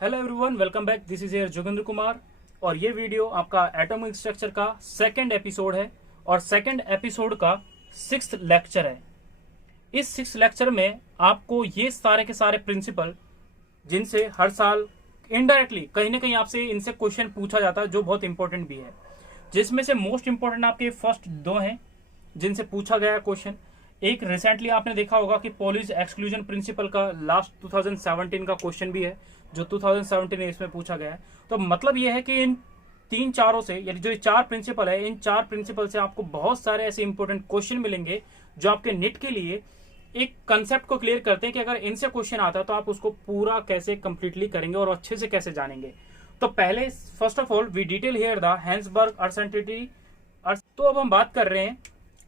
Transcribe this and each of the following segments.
Hello everyone, welcome back. This is air Jogendra Kumar और ये video आपका एटॉमिक स्ट्रक्चर का सेकंड एपिसोड है और सेकंड एपिसोड का 6th लेक्चर है। इस 6th लेक्चर में आपको ये सारे के सारे प्रिंसिपल जिनसे हर साल इनडायरेक्टली कहीं ना कहीं आपसे इनसे क्वेश्चन पूछा जाता है, जो बहुत इंपॉर्टेंट भी है, जिसमें से मोस्ट इंपॉर्टेंट आपके फर्स्ट दो हैं जिनसे पूछा गया है क्वेश्चन। एक रिसेंटली आपने देखा होगा कि पॉलिश एक्सक्लूजन प्रिंसिपल का लास्ट 2017 का क्वेश्चन भी है, जो 2017 में इसमें पूछा गया है। तो मतलब यह है कि इन तीन चारों से, यानी जो ये चार प्रिंसिपल है, इन चार प्रिंसिपल से आपको बहुत सारे ऐसे इंपॉर्टेंट क्वेश्चन मिलेंगे जो आपके निट के लिए एक कंसेप्ट को क्लियर करते हैं कि अगर इनसे क्वेश्चन आता है तो आप उसको पूरा कैसे कंप्लीटली करेंगे और अच्छे से कैसे जानेंगे। तो पहले first of all we detail here the Heisenberg uncertainty. तो अब हम बात कर रहे हैं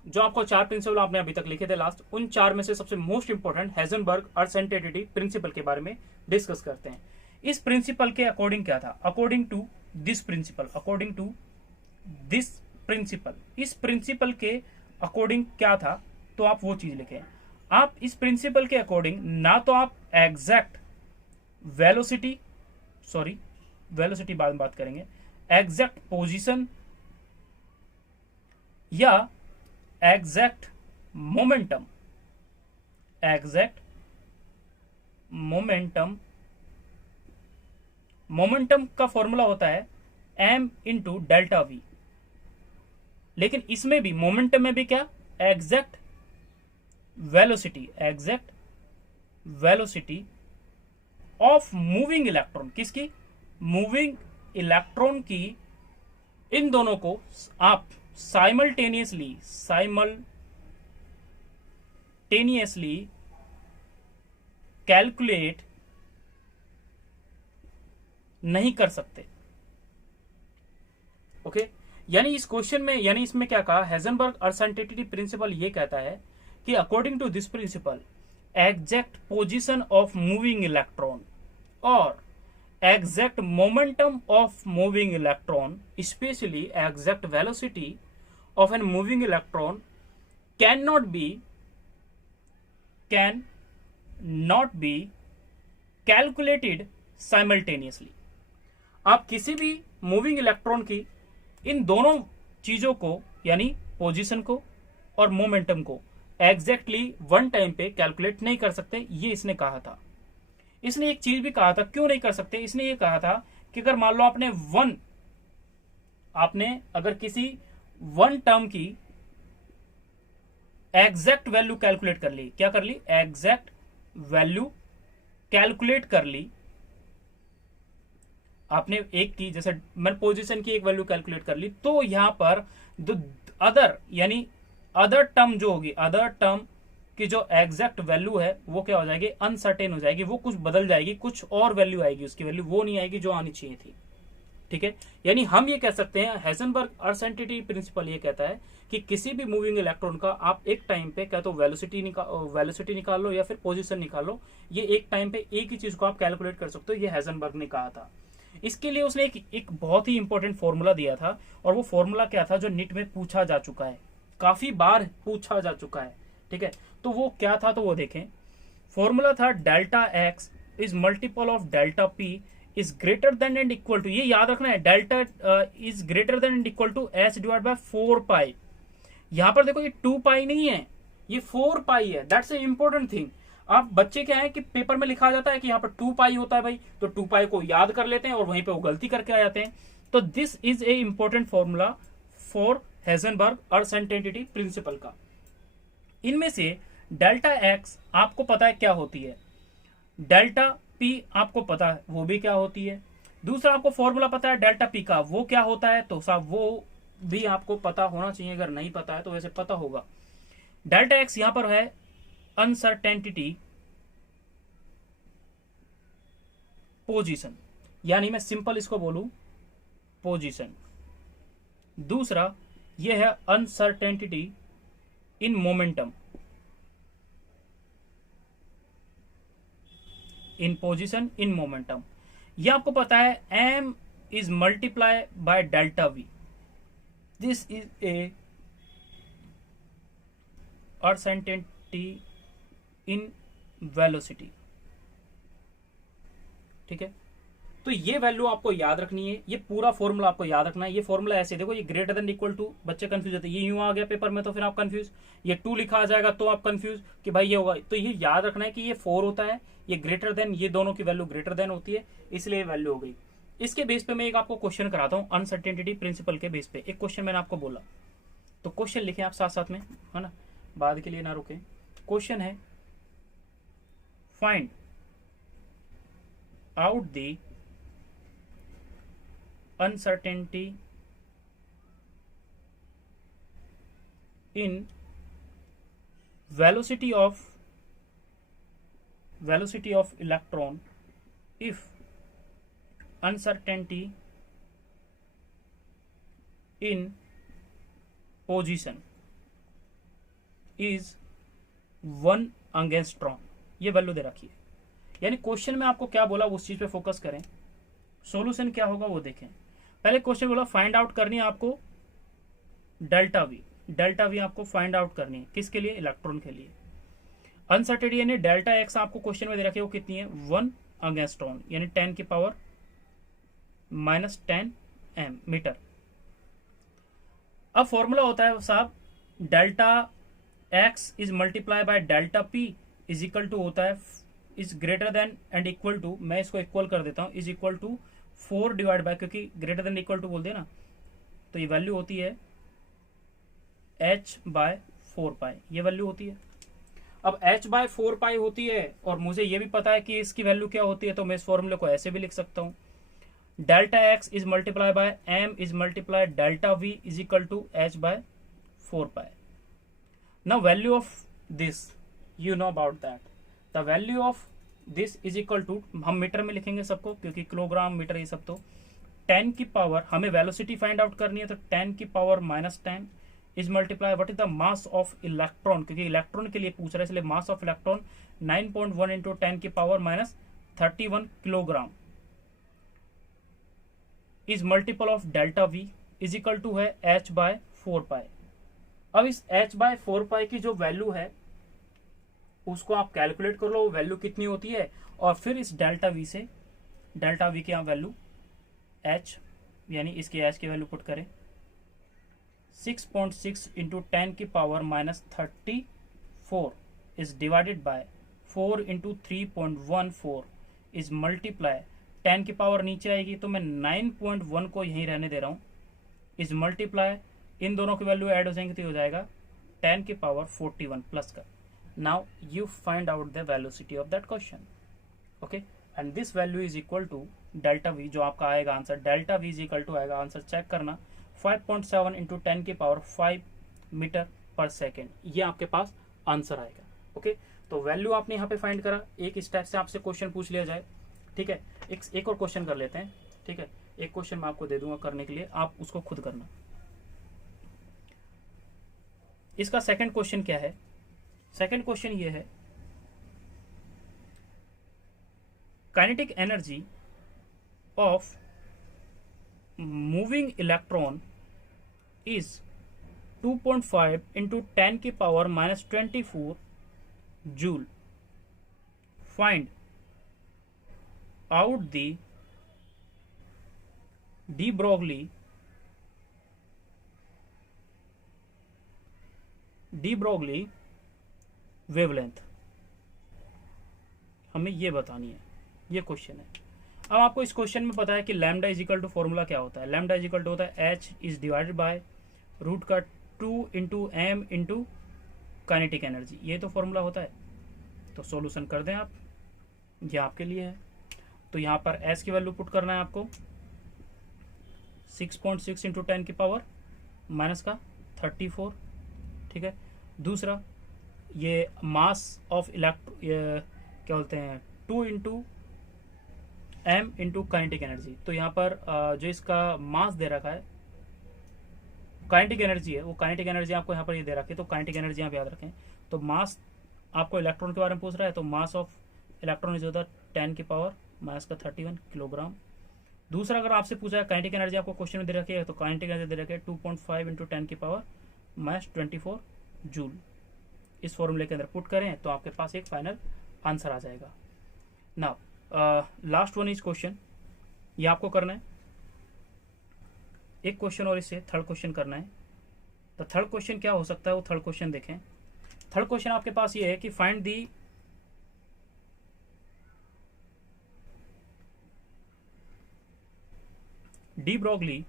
जो आपको चार प्रिंसिपल आपने अभी तक लिखे थे लास्ट, उन चार में से सबसे most important Heisenberg uncertainty principle के बारे में डिस्कस करते हैं। इस प्रिंसिपल के अकॉर्डिंग क्या था? According to this principle, according to this principle, इस प्रिंसिपल के अकॉर्डिंग क्या था, तो आप वो चीज लिखें। आप इस प्रिंसिपल के अकॉर्डिंग ना तो आप एग्जैक्ट वेलोसिटी, सॉरी वेलोसिटी बाद में बात करेंगे, एग्जैक्ट पोजीशन या exact momentum, exact momentum, momentum का फॉर्मूला होता है m इंटू डेल्टा वी, लेकिन इसमें भी मोमेंटम में भी क्या, exact velocity, exact velocity of moving electron, किसकी? मूविंग इलेक्ट्रॉन की। इन दोनों को आप साइमल्टेनियसली कैलकुलेट नहीं कर सकते। ओके, यानी इस क्वेश्चन में, यानी इसमें क्या कहा, हेजनबर्ग अनसर्टेनिटी प्रिंसिपल ये कहता है कि according to this principle exact position of moving electron और exact momentum of moving electron, especially exact velocity of a moving electron cannot be calculated simultaneously। आप किसी भी मूविंग इलेक्ट्रॉन की इन दोनों चीजों को, यानी पोजीशन को और मोमेंटम को, एग्जैक्टली वन टाइम पे कैलकुलेट नहीं कर सकते, ये इसने कहा था। इसने एक चीज भी कहा था, क्यों नहीं कर सकते, इसने ये कहा था कि अगर मान लो आपने अगर किसी वन टर्म की एग्जैक्ट वैल्यू कैलकुलेट कर ली, क्या कर ली, एग्जैक्ट वैल्यू कैलकुलेट कर ली आपने, एक की जैसे मैं पोजीशन की एक वैल्यू कैलकुलेट कर ली, तो यहां पर अदर, यानी अदर टर्म जो होगी, अदर टर्म कि जो एग्जैक्ट वैल्यू है वो क्या हो जाएगी, अनसर्टेन हो जाएगी, वो कुछ बदल जाएगी, कुछ और वैल्यू आएगी, उसकी वैल्यू वो नहीं आएगी जो आनी चाहिए थी। ठीक है, यानी हम ये कह सकते हैं, हेजनबर्ग अनसर्टेनिटी प्रिंसिपल ये कहता है कि किसी भी मूविंग इलेक्ट्रॉन का आप एक टाइम पे क्या तो वेलोसिटी निकाल लो या फिर पोजीशन निकाल लो, ये एक टाइम पे एक ही चीज को आप कैलकुलेट कर सकते हो, ये हेजनबर्ग ने कहा था। इसके लिए उसने एक बहुत ही इंपॉर्टेंट फॉर्मूला दिया था, और वो फॉर्मूला क्या था जो निट में पूछा जा चुका है, काफी बार पूछा जा चुका है। ठीक है, तो वो क्या था, तो वो देखें। फॉर्मूला था delta x is multiple of delta p is greater than and equal to, ये याद रखना है, delta is greater than and equal to s divide by 4 pi. यहां पर देखो ये 2 पाई नहीं है, ये 4 पाई है। That's a important thing. आप बच्चे क्या है कि पेपर में लिखा जाता है कि यहाँ पर 2 पाई होता है भाई, तो 2 पाई को याद कर लेते हैं और वहीं पे वो गलती करके आ जाते हैं। तो this is a important formula for Heisenberg uncertainty principle का। इनमें से डेल्टा एक्स आपको पता है क्या होती है, डेल्टा पी आपको पता है वो भी क्या होती है, दूसरा आपको फॉर्मूला पता है डेल्टा पी का वो क्या होता है, तो साहब वो भी आपको पता होना चाहिए, अगर नहीं पता है तो वैसे पता होगा। डेल्टा एक्स यहां पर है अनसर्टेनिटी पोजीशन, यानी मैं सिंपल इसको बोलूं पोजीशन। दूसरा ये है uncertainty in momentum, in position in momentum. ये आपको पता है m is multiply by delta we, this is a uncertainty in velocity. ठीक है, तो ये वैल्यू आपको याद रखनी है, ये पूरा फॉर्मूला आपको याद रखना है। ये फॉर्मूला ऐसे देखो, ये ग्रेटर देन इक्वल टू, बच्चे कंफ्यूज होते हैं, ये यूं आ गया पेपर में तो फिर आप कंफ्यूज, ये 2 लिखा आ जाएगा तो आप कंफ्यूज कि भाई ये होगा। तो ये याद रखना है कि ये 4 होता है, ये ग्रेटर देन, ये दोनों की वैल्यू ग्रेटर देन होती है, इसलिए वैल्यू हो गई। इसके बेस पे मैं एक आपको क्वेश्चन कराता हूँ, अनसर्टेनिटी प्रिंसिपल के बेस पे एक क्वेश्चन मैंने आपको बोला, तो क्वेश्चन लिखें आप साथ साथ में, है ना, बाद के लिए ना रुके। क्वेश्चन है find out the uncertainty in velocity of electron if uncertainty in position is 1 angstrom। ये वैल्यू दे रखी है, यानी क्वेश्चन में आपको क्या बोला उस चीज पे फोकस करें, सॉल्यूशन क्या होगा वो देखें। पहले क्वेश्चन बोला फाइंड आउट करनी है आपको डेल्टा वी, डेल्टा वी आपको फाइंड आउट करनी है, किसके लिए, इलेक्ट्रॉन के लिए। अनसर्टेनिटी यानी डेल्टा एक्स आपको क्वेश्चन में दे रखे, वो कितनी है, 1 एंगस्ट्रॉम, यानी 10 की पावर -10 एम मीटर। अब फॉर्मूला होता है साहब, delta x is multiply by delta p is equal to होता है, is greater than and equal to, मैं इसको इक्वल कर देता हूं, is equal to 4 divide by, क्योंकि ग्रेटर देन इक्वल टू बोल दिया ना, तो ये वैल्यू होती है h बाय 4 पाई, ये वैल्यू होती है। अब h बाय 4 पाई होती है और मुझे ये भी पता है कि इसकी वैल्यू क्या होती है, तो मैं इस फॉर्मूले को ऐसे भी लिख सकता हूं, delta x is multiply by m is multiply delta v is equal to h by 4 pi. Now value of this you know about that, the value of this is equal to, हम metre में लिखेंगे सबको क्योंकि kilogram metre ये सब, तो 10 की power, हमें वेलोसिटी फाइंड आउट करनी है, तो 10 की power -10 is multiply what is the mass of electron, क्योंकि इलेक्ट्रॉन के लिए पूछ रहा है इसलिए मास ऑफ इलेक्ट्रॉन 9.1 इंटू 10 की power -31 kilogram is multiple of delta v is equal to है h बाय 4 पाई। अब इस h बाय 4 पाई की जो वैल्यू है उसको आप कैलकुलेट कर लो, वैल्यू कितनी होती है, और फिर इस डेल्टा वी से, डेल्टा वी की आप वैल्यू h, यानी इसकी h की वैल्यू पुट करें, 6.6 इंटू 10 की power -34 is divided bye 4 into 3.14 is multiply, 10 की पावर नीचे आएगी तो मैं 9.1 को यहीं रहने दे रहा हूं, इज मल्टीप्लाई, इन दोनों की वैल्यू ऐड हो जाएंगे तो हो जाएगा 10 की पावर 41 प्लस का। Now you find out the velocity of that question, okay, and this value is equal to delta v, जो आपका आएगा answer, delta v is equal to आएगा आंसर, चेक करना, 5.7 इंटू 10 की पावर 5 मीटर पर second, ये आपके पास आंसर आएगा। ओके, तो वैल्यू आपने यहाँ पे फाइंड करा, एक इस टाइप से आपसे क्वेश्चन पूछ लिया जाए, ठीक है। एक और क्वेश्चन कर लेते हैं, ठीक है, एक क्वेश्चन मैं आपको दे दूंगा करने के लिए, आप उसको खुद करना। इसका सेकंड क्वेश्चन क्या है, सेकेंड क्वेश्चन ये है, kinetic energy of moving electron is 2.5 into 10 की power -24 joule. Find out the de Broglie wavelength, हमें ये बतानी है, ये क्वेश्चन है। अब आपको इस क्वेश्चन में पता है कि lambda is equal to formula क्या होता है, लैम्डा इज इक्वल टू होता है h is divided by root का 2 into m into kinetic energy, ये तो फॉर्मूला होता है। तो सॉल्यूशन कर दें आप, ये आपके लिए है। तो यहाँ पर s की वैल्यू पुट करना है आपको, 6.6 इंटू 10 की पावर माइनस का 34, ठीक है। दूसरा, ये मास ऑफ क्या बोलते हैं, 2 into m into kinetic energy, तो यहाँ पर जो इसका मास दे रखा है, काइनेटिक एनर्जी है, वो काइनेटिक एनर्जी आपको यहाँ पर ये दे रखी है, तो काइनेटिक एनर्जी यहाँ पे याद रखें। तो मास आपको इलेक्ट्रॉन के बारे में पूछ रहा है, तो मास ऑफ इलेक्ट्रॉन इज होता है 10 की पावर माइनस का 31 किलोग्राम। दूसरा, अगर आपसे पूछा है काइनेटिक एनर्जी आपको क्वेश्चन में दे रखी है, तो काइनेटिक एनर्जी दे रखी है 2.5 इंटू 10 की पावर माइनस 24 जूल। इस फॉर्मूले के अंदर पुट करें तो आपके पास एक फाइनल आंसर आ जाएगा। Now last one is question, ये आपको करना है। एक क्वेश्चन और इससे थर्ड क्वेश्चन करना है। तो थर्ड क्वेश्चन क्या हो सकता है, वो थर्ड क्वेश्चन देखें। थर्ड क्वेश्चन आपके पास ये है कि find the de Broglie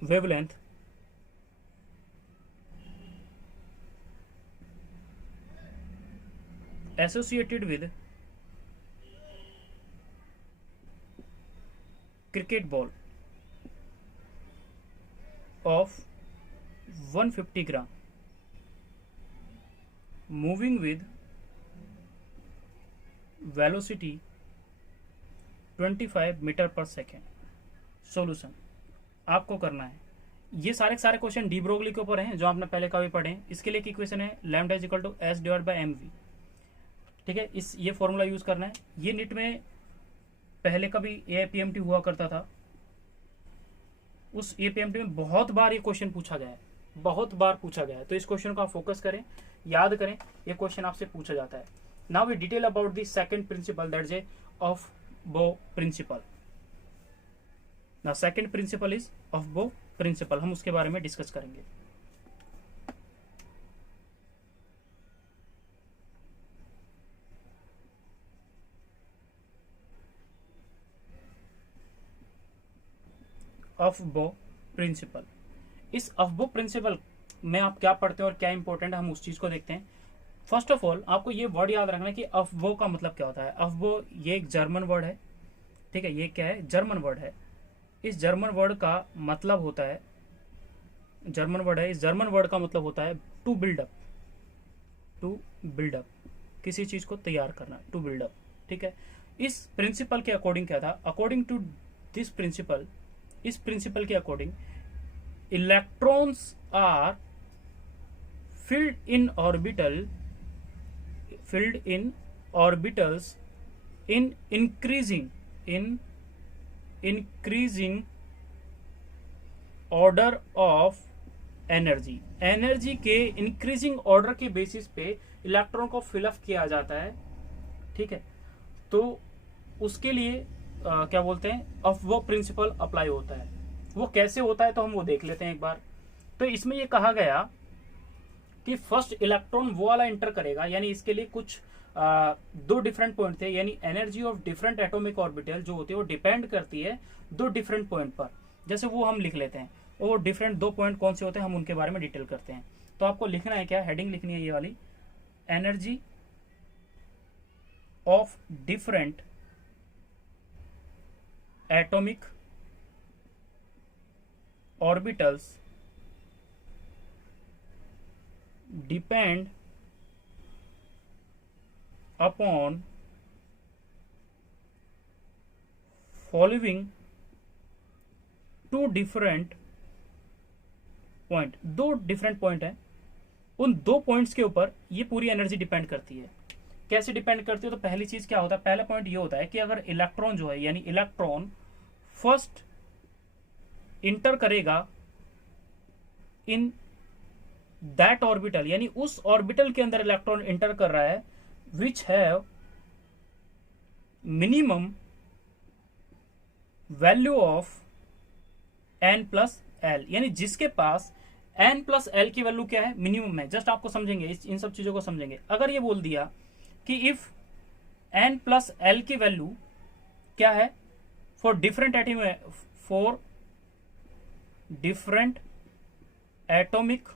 wavelength associated with cricket ball of 150 gram moving with velocity 25 metre पर सेकेंड। सॉल्यूशन आपको करना है। ये सारे क्वेश्चन डी ब्रोगली के ऊपर हैं जो आपने पहले का भी पढ़े हैं। इसके लिए इक्वेशन है lambda is equal to s divide by m v. ठीक है, ये फॉर्मूला यूज करना है। ये नीट में पहले का भी एपीएमटी हुआ करता था, उस एपीएमटी में बहुत बार ये क्वेश्चन पूछा गया है, बहुत बार पूछा गया है। तो इस क्वेश्चन को आप फोकस करें, याद करें, ये क्वेश्चन आपसे पूछा जाता है। Now we detail about the second principle, that is aufbau principle. Now second principle is aufbau principle, हम उसके बारे में डिस्कस करेंगे। ऑफ बो प्रिंसिपल, इस ऑफ बो प्रिंसिपल में आप क्या पढ़ते हैं और क्या इंपॉर्टेंट है, हम उस चीज को देखते हैं। फर्स्ट ऑफ ऑल आपको ये वर्ड याद रखना है कि ऑफ बो का मतलब क्या होता है। ऑफ बो ये एक जर्मन वर्ड है। ठीक है, ये क्या है, जर्मन वर्ड है। इस जर्मन वर्ड का मतलब होता है, जर्मन वर्ड है, इस जर्मन वर्ड का मतलब होता है to build up. To build up, किसी चीज को तैयार करना, टू बिल्ड अप। ठीक है, इस प्रिंसिपल के अकॉर्डिंग क्या था, अकॉर्डिंग टू दिस प्रिंसिपल, इस प्रिंसिपल के according electrons are filled in orbitals in increasing order of energy के इंक्रीजिंग ऑर्डर के बेसिस पे इलेक्ट्रॉन को फिलअप किया जाता है। ठीक है, तो उसके लिए क्या बोलते हैं, ऑफ वो प्रिंसिपल अप्लाई होता है। वो कैसे होता है तो हम वो देख लेते हैं एक बार। तो इसमें ये कहा गया कि फर्स्ट इलेक्ट्रॉन वो वाला इंटर करेगा, यानी इसके लिए कुछ दो डिफरेंट पॉइंट थे, यानी energy of different atomic orbital जो होती है वो डिपेंड करती है दो डिफरेंट पॉइंट पर। जैसे वो हम लिख लेते हैं, वो डिफरेंट दो पॉइंट कौन से होते हैं हम उनके बारे में डिटेल करते हैं। तो आपको लिखना है क्या, हेडिंग लिखनी है ये वाली, energy of different atomic orbitals depend upon following two different point। दो डिफरेंट पॉइंट है, उन दो पॉइंट्स के ऊपर ये पूरी एनर्जी डिपेंड करती है। कैसे डिपेंड करती है, तो पहली चीज क्या होता है, पहला पॉइंट ये होता है कि अगर इलेक्ट्रॉन जो है, यानी इलेक्ट्रॉन फर्स्ट इंटर करेगा इन दैट ऑर्बिटल, यानी उस ऑर्बिटल के अंदर इलेक्ट्रॉन इंटर कर रहा है which have minimum value of n plus l, यानी जिसके पास एन प्लस एल की वैल्यू क्या है, मिनिमम है। जस्ट आपको समझेंगे, इन सब चीजों को समझेंगे। अगर ये बोल दिया कि इफ एन प्लस एल की वैल्यू क्या है for different atomic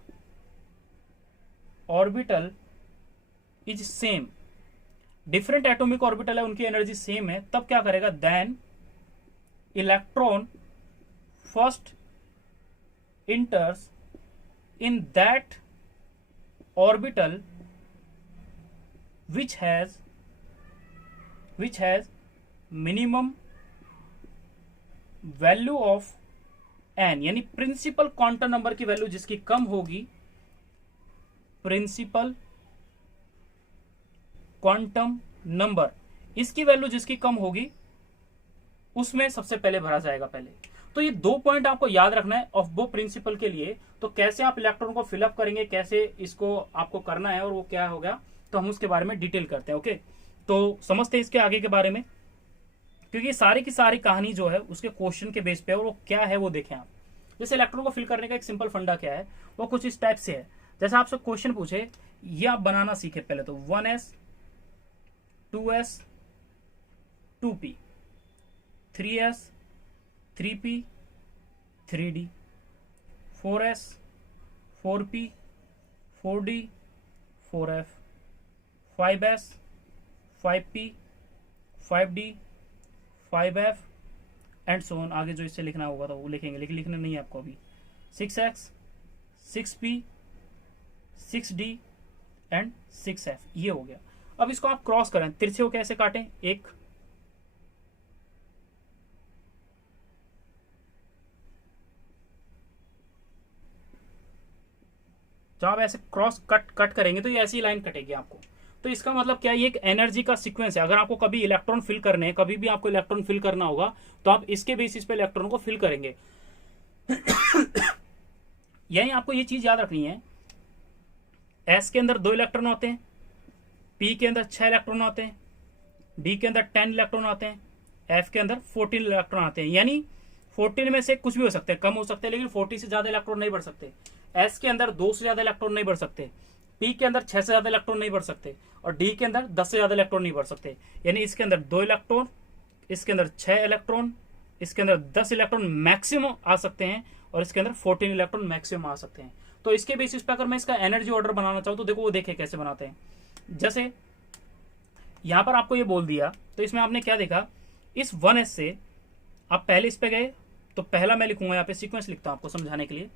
orbital is same, different atomic orbital है, उनकी एनर्जी सेम है, तब क्या करेगा, then electron first enters in that orbital which has minimum value of n, यानी प्रिंसिपल क्वांटम नंबर की वैल्यू जिसकी कम होगी, प्रिंसिपल क्वांटम नंबर, इसकी वैल्यू जिसकी कम होगी उसमें सबसे पहले भरा जाएगा पहले। तो ये 2 पॉइंट आपको याद रखना है ऑफ बो प्रिंसिपल के लिए। तो कैसे आप इलेक्ट्रॉन को फिलअप करेंगे, कैसे इसको आपको करना है और वो क्या होगा, तो हम उसके बारे में डिटेल करते हैं। ओके, तो समझते हैं इसके आगे के बारे में, क्योंकि सारी की सारी कहानी जो है उसके क्वेश्चन के बेस पे, और वो क्या है वो देखें आप। जैसे इलेक्ट्रॉन को फिल करने का एक सिंपल फंडा क्या है, वो कुछ इस टाइप से है। जैसे आपसे क्वेश्चन पूछे, ये आप बनाना सीखे पहले तो 1s 2s 2p 3s 3p 3d 4s 4p 4d 4f 5s 5p 5d 5f and so on. आगे जो इससे लिखना होगा तो वो लिखेंगे, लेकिन लिखना नहीं है आपको अभी। 6x 6p 6d and 6f, ये हो गया। अब इसको आप क्रॉस करें, तिरछे को कैसे काटें, एक जब आप ऐसे क्रॉस कट करेंगे तो ये ऐसी लाइन कटेगी आपको। तो इसका मतलब क्या है, ये एक एनर्जी का सीक्वेंस है। अगर आपको कभी इलेक्ट्रॉन फिल करने हैं, कभी भी आपको इलेक्ट्रॉन फिल करना होगा, तो आप इसके बेसिस पे इलेक्ट्रॉन को फिल करेंगे। यानी आपको ये चीज याद रखनी है, एस के अंदर 2 इलेक्ट्रॉन होते हैं, पी के अंदर 6 इलेक्ट्रॉन होते हैं, डी के अंदर 10 इलेक्ट्रॉन आते हैं, एफ के अंदर 14 इलेक्ट्रॉन आते हैं। यानी 14 में से कुछ भी हो सकते हैं, कम हो सकते हैं, लेकिन 40 से ज्यादा इलेक्ट्रॉन नहीं बढ़ सकते। एस के अंदर 2 से ज्यादा इलेक्ट्रॉन नहीं बढ़ सकते, पी के अंदर 6 से ज्यादा इलेक्ट्रॉन नहीं बढ़ सकते, और डी के अंदर 10 से ज्यादा इलेक्ट्रॉन नहीं बढ़ सकते। यानी इसके अंदर 2 इलेक्ट्रॉन, इसके अंदर 6 इलेक्ट्रॉन, इसके अंदर 10 इलेक्ट्रॉन मैक्सिमम आ सकते हैं, और इसके अंदर 14 इलेक्ट्रॉन मैक्सिमम आ सकते हैं। तो इसके बेसिस पे अगर मैं इसका एनर्जी ऑर्डर बनाना चाहूँ तो देखो वो देखे कैसे बनाते हैं। जैसे यहां पर आपको ये बोल दिया, तो इसमें आपने क्या देखा, इस 1s से आप पहले इस पे गए, तो पहला मैं लिखूंगा यहाँ पे, सीक्वेंस लिखता हूं आपको समझाने के लिए।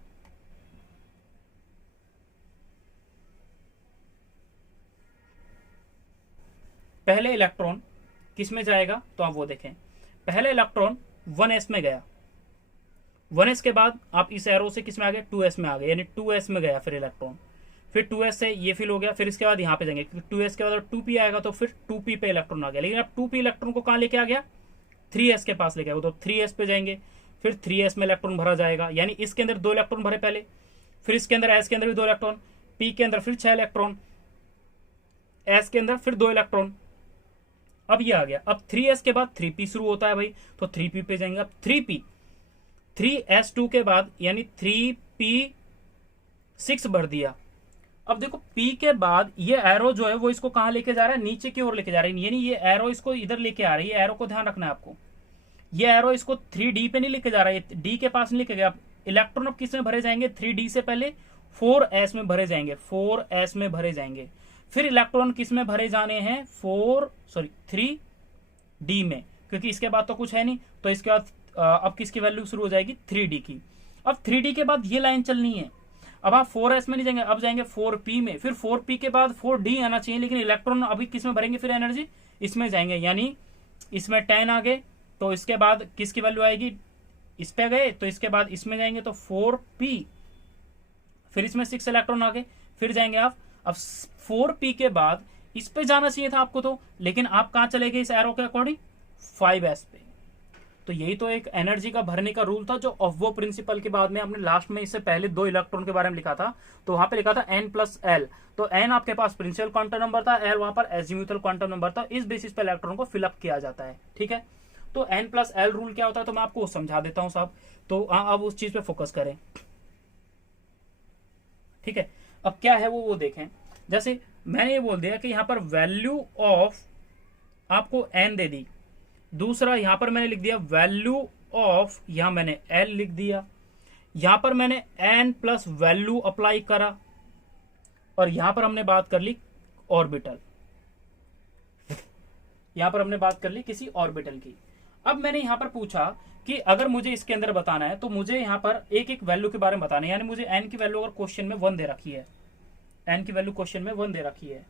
पहले इलेक्ट्रॉन किस में जाएगा, तो आप वो देखें। पहले इलेक्ट्रॉन 1s में गया, 1s के बाद आप इस एरो से किस में आ गए, 2s में आ गए, यानी 2s में गया फिर इलेक्ट्रॉन, फिर 2s से ये फिल हो गया, फिर इसके बाद यहाँ पे जाएंगे, क्योंकि 2s के बाद 2p आएगा तो फिर 2p पे इलेक्ट्रॉन आ गया। लेकिन अब 2p इलेक्ट्रॉन को कहाँ लेके आ गया, 3s के पास लेके आएगा, तो 3s पे जाएंगे, फिर 3s में इलेक्ट्रॉन भरा जाएगा, यानी इसके अंदर 2 इलेक्ट्रॉन भरे पहले, फिर इसके अंदर s के अंदर भी 2 इलेक्ट्रॉन, p के अंदर फिर 6 इलेक्ट्रॉन, s के अंदर फिर 2 इलेक्ट्रॉन। अब ये आ गया। अब 3s के बाद 3p शुरू होता है भाई, तो 3p पे जाएंगे। अब 3p 3s2 के बाद यानी 3p6 भर दिया। अब देखो p के बाद ये एरो जो है वो इसको कहां लेके जा रहा है, नीचे की ओर लेके जा रहा है, यानी ये एरो इसको इधर लेके आ रही है। एरो को ध्यान रखना है आपको, ये एरो इसको 3d पे नहीं लेके जा रहा है, d के पास नहीं लेके गया। इलेक्ट्रॉन अब किस में भरे जाएंगे, 3d से पहले 4s में भरे जाएंगे, 4s में भरे जाएंगे। फिर इलेक्ट्रॉन किस में भरे जाने हैं, 3d में, क्योंकि इसके बाद तो कुछ है नहीं। तो इसके बाद अब किसकी वैल्यू शुरू हो जाएगी, 3d की। अब 3d के बाद ये लाइन चलनी है। अब आप 4s में नहीं जाएंगे, अब जाएंगे 4p में, फिर 4p के बाद 4d आना चाहिए, लेकिन इलेक्ट्रॉन अभी किस में भरेंगे फिर एनर्जी, इसमें जाएंगे, यानी इसमें 10 आ गए, तो इसके बाद किसकी वैल्यू आएगी, इस पे गए तो इसके बाद इसमें जाएंगे तो 4p, फिर इसमें 6 इलेक्ट्रॉन आ गए, फिर जाएंगे आप। अब 4p के बाद इस पे जाना चाहिए था आपको, तो लेकिन आप कहां चले गए इस एरो के अकॉर्डिंग, 5s पे। तो यही तो एक एनर्जी का भरने का रूल था, जो ऑफ प्रिंसिपल के बाद में आपने लास्ट में इससे पहले 2 इलेक्ट्रॉन के बारे में लिखा था, तो वहां पे लिखा था n+l। तो n आपके पास प्रिंसिपल क्वांटम नंबर था, l वहां पर एजीम्यूथल क्वांटम नंबर था। इस बेसिस पे इलेक्ट्रॉन को फिलअप किया जाता है, ठीक है। तो n+l रूल क्या होता है, तो मैं आपको समझा देता हूं साहब। तो अब उस चीज पे फोकस करें, ठीक है। अब क्या है वो देखें। जैसे मैंने ये बोल दिया कि यहां पर वैल्यू ऑफ आपको n दे दी, दूसरा यहां पर मैंने लिख दिया वैल्यू ऑफ, यहां मैंने l लिख दिया, यहां पर मैंने n प्लस वैल्यू अप्लाई करा, और यहां पर हमने बात कर ली ऑर्बिटल, यहां पर हमने बात कर ली किसी ऑर्बिटल की। अब मैंने यहां पर पूछा कि अगर मुझे इसके अंदर बताना है तो मुझे यहां पर एक एक वैल्यू के बारे में बताना है, यानी मुझे n की वैल्यू अगर क्वेश्चन में 1 दे रखी है, n की वैल्यू क्वेश्चन में 1 दे रखी है,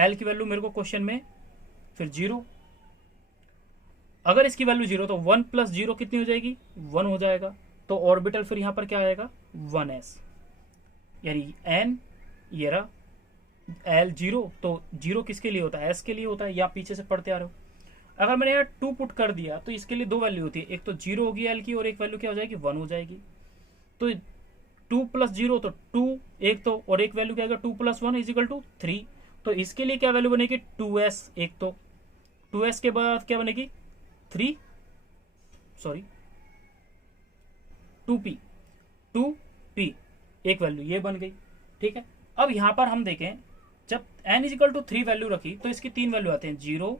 l की वैल्यू मेरे को क्वेश्चन में फिर 0, अगर इसकी वैल्यू 0 तो 1 + 0 कितनी हो जाएगी, 1 हो जाएगा। तो ऑर्बिटल फिर यहां पर क्या आएगा, 1s, यानी n ये रहा l 0, तो 0 किसके लिए होता है, s के लिए होता है, या पीछे से पढ़ते आ रहे हो। अगर मैंने यहाँ 2 पुट कर दिया तो इसके लिए 2 वैल्यू होती है, एक तो 0 होगी एल की और एक वैल्यू क्या हो जाएगी 1 हो जाएगी। तो 2 + 0 तो 2 एक तो, और एक वैल्यू क्या आएगा 2 + 1 = 3। तो इसके लिए क्या वैल्यू बनेगी 2s, एक तो 2s के बाद क्या बनेगी 2p 2p एक वैल्यू ये बन गई। ठीक है, अब यहां पर हम देखें जब n = 3 वैल्यू रखी तो इसकी 3 वैल्यू आते हैं 0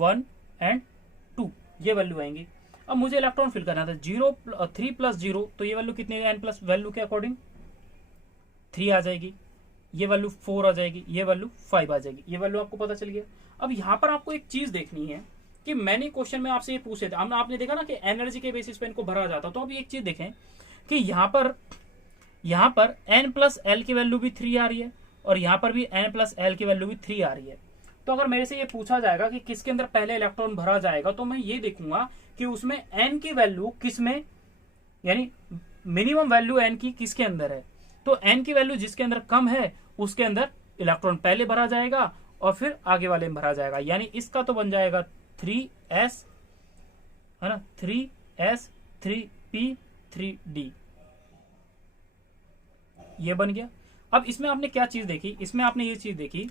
1 एंड 2, ये वैल्यू आएंगी। अब मुझे इलेक्ट्रॉन फिल करना था 3 + 0 तो ये वैल्यू कितनी है n प्लस वैल्यू के अकॉर्डिंग 3 आ जाएगी, ये वैल्यू 4 आ जाएगी, ये वैल्यू 5 आ जाएगी। ये वैल्यू आपको पता चल गया। अब यहां पर आपको एक चीज देखनी है कि मैंने क्वेश्चन में आपसे ये पूछे थे, आपने देखा ना कि एनर्जी के बेसिस पे इनको भरा जाता। तो अब एक चीज देखें कि यहां पर n + l की वैल्यू भी 3 आ रही है और यहां पर भी n + l की वैल्यू भी 3 आ रही है। तो अगर मेरे से ये पूछा जाएगा कि किसके अंदर पहले इलेक्ट्रॉन भरा जाएगा तो मैं ये देखूंगा कि उसमें n की वैल्यू किसमें, यानी मिनिमम वैल्यू n की किसके अंदर है। तो n की वैल्यू जिसके अंदर कम है उसके अंदर इलेक्ट्रॉन पहले भरा जाएगा और फिर आगे वाले में भरा जाएगा। यानी इसका तो बन जाएगा 3s, है ना, 3s 3p 3d, ये बन गया। अब इसमें आपने क्या चीज देखी, इसमें आपने ये चीज देखी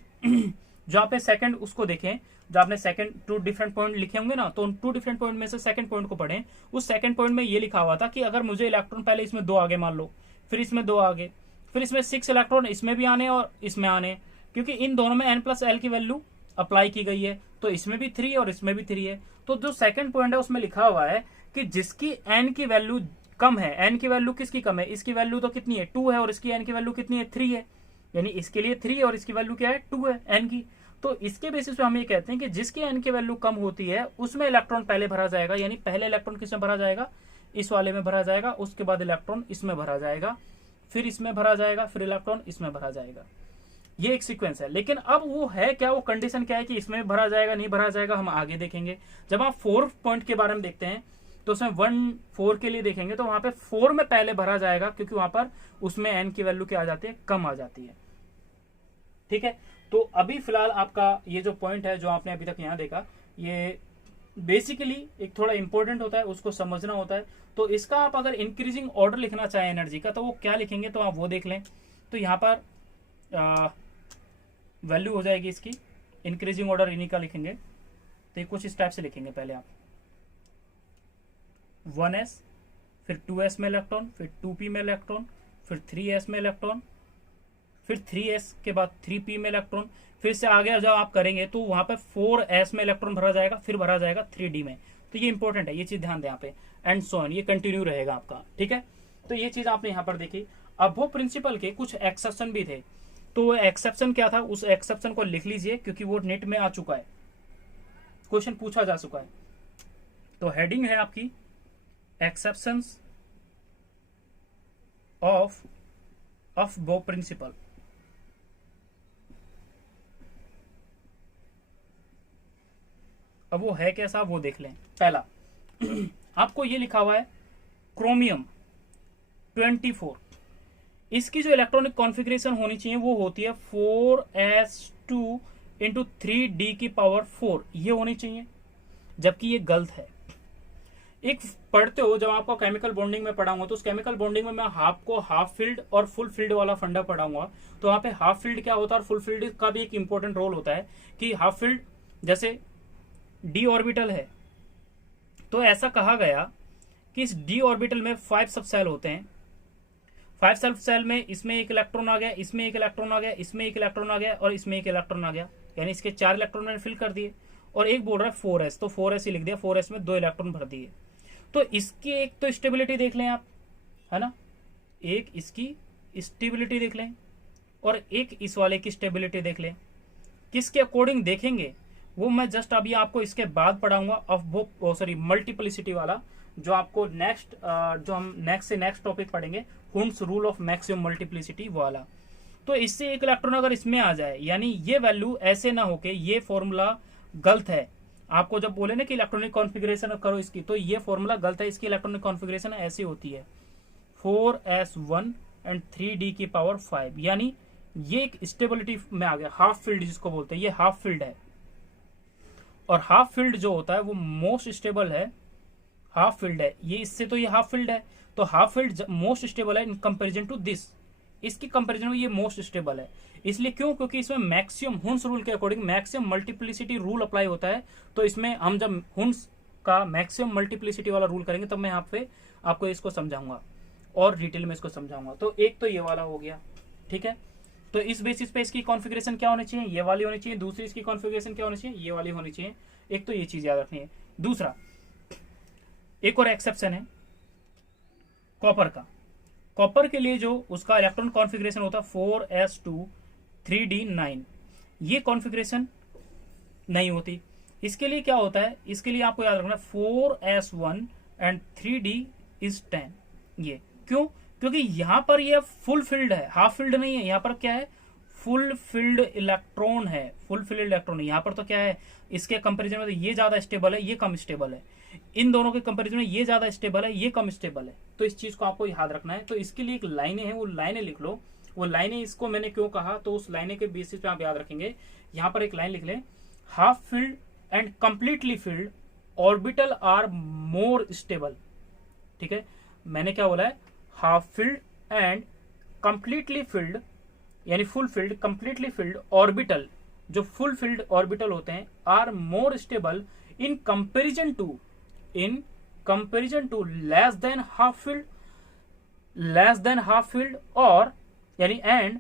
जो आपने सेकंड उसको देखें, जो आपने सेकंड 2 डिफरेंट पॉइंट लिखे होंगे ना, तो उन 2 डिफरेंट पॉइंट में से सेकंड पॉइंट को पढ़ें। उस सेकंड पॉइंट में ये लिखा हुआ था कि अगर मुझे इलेक्ट्रॉन पहले इसमें 2 आगे मान लो, फिर इसमें 2 आगे, फिर इसमें 6 इलेक्ट्रॉन इसमें भी आने और इसमें आने, क्योंकि इन दोनों में n + l की वैल्यू अप्लाई की गई है। तो इसमें भी 3 और इसमें भी 3 है। तो जो सेकंड पॉइंट है उसमें लिखा हुआ है कि जिसकी n की वैल्यू कम है, n की वैल्यू किसकी कम है, इसकी वैल्यू तो कितनी है 2 है और इसकी n की वैल्यू कितनी है 3 है, यानी इसके लिए 3 और इसकी वैल्यू क्या है 2 है n की। तो इसके बेसिस पे हम ये कहते हैं कि जिसकी n की वैल्यू कम होती है उसमें इलेक्ट्रॉन पहले भरा जाएगा, यानी पहले इलेक्ट्रॉन किसमें भरा जाएगा, इस वाले में भरा जाएगा, उसके बाद इलेक्ट्रॉन इसमें भरा जाएगा, फिर इसमें भरा जाएगा, फिर इलेक्ट्रॉन इसमें भरा जाएगा। ये एक सीक्वेंस है। लेकिन अब वो है क्या, वो कंडीशन क्या है कि इसमें भरा जाएगा नहीं भरा जाएगा, हम आगे देखेंगे। जब आप 4 पॉइंट के बारे में देखते हैं तो उसमें 1 4 के लिए देखेंगे तो वहां पे 4 में पहले भरा जाएगा, क्योंकि वहां पर उसमें n की वैल्यू क्या आ जाती है, कम आ जाती है। ठीक है, तो अभी फिलहाल आपका ये जो पॉइंट है जो आपने अभी तक यहाँ देखा, ये बेसिकली एक थोड़ा इंपॉर्टेंट होता है, उसको समझना होता है। तो इसका आप अगर इंक्रीजिंग ऑर्डर लिखना चाहें एनर्जी का तो वो क्या लिखेंगे, तो आप वो देख लें। तो यहाँ पर वैल्यू हो जाएगी इसकी, इंक्रीजिंग ऑर्डर इन्हीं का लिखेंगे। तो ये कुछ इस टाइप से लिखेंगे, पहले आप 1s, फिर 2s में इलेक्ट्रॉन, फिर 2p में इलेक्ट्रॉन, फिर 3s में इलेक्ट्रॉन, फिर 3s के बाद 3p में इलेक्ट्रॉन, फिर से आगे जब आप करेंगे तो वहां पर 4s में इलेक्ट्रॉन भरा जाएगा, फिर भरा जाएगा 3d में। तो ये इंपॉर्टेंट है, ये चीज ध्यान दें यहाँ पे, एंड सो ऑन, ये कंटिन्यू रहेगा आपका। ठीक है, तो ये चीज आपने यहाँ पर देखी। अब वो प्रिंसिपल के कुछ एक्सेप्शन भी थे, तो वो एक्सेप्शन क्या था, उस एक्सेप्शन को लिख लीजिए क्योंकि वो नेट में आ चुका है, क्वेश्चन पूछा जा चुका है। तो हेडिंग है आपकी एक्सेप्शंस ऑफ बो प्रिंसिपल। अब वो है कैसा वो देख लें। पहला आपको ये लिखा हुआ है क्रोमियम 24, इसकी जो इलेक्ट्रॉनिक कॉन्फ़िगरेशन होनी चाहिए वो होती है 4s2 × 3d⁴, ये होनी चाहिए, जबकि ये गलत है। एक पढ़ते हो जब आपको केमिकल बॉन्डिंग में पढ़ाऊंगा तो उस केमिकल बॉन्डिंग में मैं आपको हाफ फील्ड और फुल फील्ड वाला फंडा पढ़ाऊंगा। तो वहां पे हाफ फील्ड क्या होता है और फुल फील्ड का भी एक इंपॉर्टेंट रोल होता है कि हाफ फील्ड जैसे d ऑर्बिटल है तो ऐसा कहा गया कि इस d ऑर्बिटल में 5 सब सेल होते हैं। 5 सब सेल में इसमें एक इलेक्ट्रॉन आ गया, इसमें एक इलेक्ट्रॉन आ गया, इसमें एक इलेक्ट्रॉन आ गया और इसमें एक इलेक्ट्रॉन आ गया, यानी इसके 4 इलेक्ट्रॉन मैंने फिल कर दिए। और एक बोल रहा है 4s, तो 4s ही लिख दिया, 4s में 2 इलेक्ट्रॉन भर दिए। तो इसकी एक तो स्टेबिलिटी देख लें आप, है ना, एक इसकी स्टेबिलिटी देख लें और एक इस वाले की स्टेबिलिटी देख लें। किसके अकॉर्डिंग देखेंगे वो मैं जस्ट अभी आपको इसके बाद पढ़ाऊंगा, मल्टीप्लिसिटी वाला, जो आपको नेक्स्ट जो हम नेक्स्ट से नेक्स्ट टॉपिक पढ़ेंगे, Hund's rule of maximum multiplicity वाला। तो इससे एक इलेक्ट्रॉन अगर इसमें आ जाए, यानी ये वैल्यू ऐसे ना होके ये फॉर्मूला गलत है। आपको जब बोले ना कि इलेक्ट्रॉनिक कॉन्फ़िगरेशन करो इसकी, तो ये फॉर्मूला गलत है। इसकी इलेक्ट्रॉनिक कॉन्फ़िगरेशन ऐसी होती है 4s1 एंड 3d⁵, यानी ये एक स्टेबिलिटी में आ गया, हाफ फील्ड जिसको बोलते हैं, ये हाफ फील्ड है। और हाफ फिल्ड जो होता है वो मोस्ट स्टेबल है, हाफ फिल्ड है ये, इससे तो ये हाफ फिल्ड है, तो हाफ फिल्ड मोस्ट स्टेबल है इन कंपैरिजन टू दिस, इसकी कंपैरिजन में ये मोस्ट स्टेबल है। इसलिए क्यों? क्योंकि इसमें मैक्सिमम हुंस रूल के according maximum multiplicity rule apply होता है। तो इसमें हम जब हुंस का मैक्सिमम मल्टीप्लिसिटी वाला रूल करेंगे तब मैं यहाँ पे आपको इसको समझाऊंगा और डिटेल में इसको समझाऊंगा। तो एक तो ये वाला हो गया, ठीक है। तो इस बेसिस पे इसकी कॉन्फ़िगरेशन क्या होनी चाहिए, ये वाली होनी चाहिए। दूसरी इसकी कॉन्फ़िगरेशन क्या होनी चाहिए, ये वाली होनी चाहिए। एक तो ये चीज याद रखनी है। दूसरा एक और एक्सेप्शन है कॉपर का। कॉपर के लिए जो उसका इलेक्ट्रॉन कॉन्फ़िगरेशन होता है 4s2 3d9, ये कॉन्फ़िगरेशन नहीं होती। इसके लिए क्या होता है, इसके लिए आपको याद रखना 4s1 एंड 3d is 10। ये क्यों? क्योंकि यहां पर ये फुल फिल्ड है, हाफ फिल्ड नहीं है। यहां पर क्या है, फुल फिल्ड इलेक्ट्रॉन है, फुल फिल्ड इलेक्ट्रॉन है। यहां पर तो क्या है, इसके कंपैरिजन में तो ये ज्यादा स्टेबल है, ये कम स्टेबल है। इन दोनों के कंपैरिजन में ये ज्यादा स्टेबल है, ये कम स्टेबल है। तो इस चीज को आपको याद रखना है। तो इसके लिए एक लाइनें हैं, वो लाइनें लिख लो। वो लाइनें इसको मैंने क्यों कहा, तो उस लाइनें के बेसिस पे आप याद रखेंगे। यहां पर एक लाइन लिख लें, half filled and completely filled orbital are more stable. ठीक है, मैंने क्या बोला है, half filled and completely filled यानी full filled, completely filled orbital, जो फुल फिल्ड ऑर्बिटल होते हैं, are more stable in comparison to less than half filled, less than half filled और यानी एंड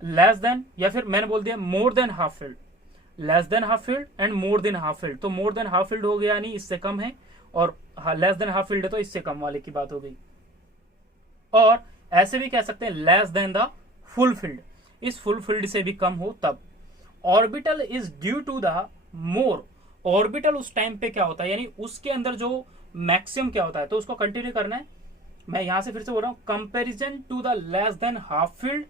लेस देन, या फिर मैंने बोल दिया मोर than half filled, less than half filled and more than half field. तो मोर देन हाफ फील्ड हो गया यानी इससे कम है, और लेस देन हाफ फील्ड है तो इससे कम वाले की बात हो गई। और ऐसे भी कह सकते हैं less than the full filled, इस फुल फील्ड से भी कम हो तब। Orbital is due to the more, orbital उस टाइम पे क्या होता है, यानी उसके अंदर जो मैक्सिमम क्या होता है। तो उसको कंटिन्यू करना है, मैं यहां से फिर से बोल रहा हूं, comparison to the less than half filled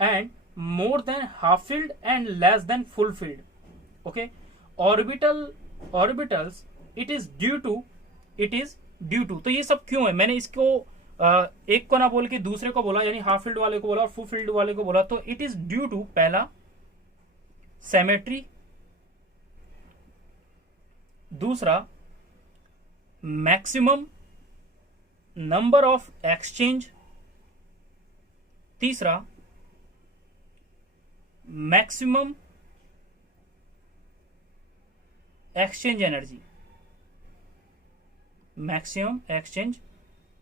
and more than half filled and less than full filled. Okay, orbitals it is due to. तो ये सब क्यों है, मैंने इसको एक को ना बोल के दूसरे को बोला, यानी हाफ फील्ड वाले को बोला और फुल फील्ड वाले को बोला। तो इट इज ड्यू टू, पहला सिमेट्री, दूसरा मैक्सिमम नंबर ऑफ एक्सचेंज, तीसरा maximum exchange energy, maximum exchange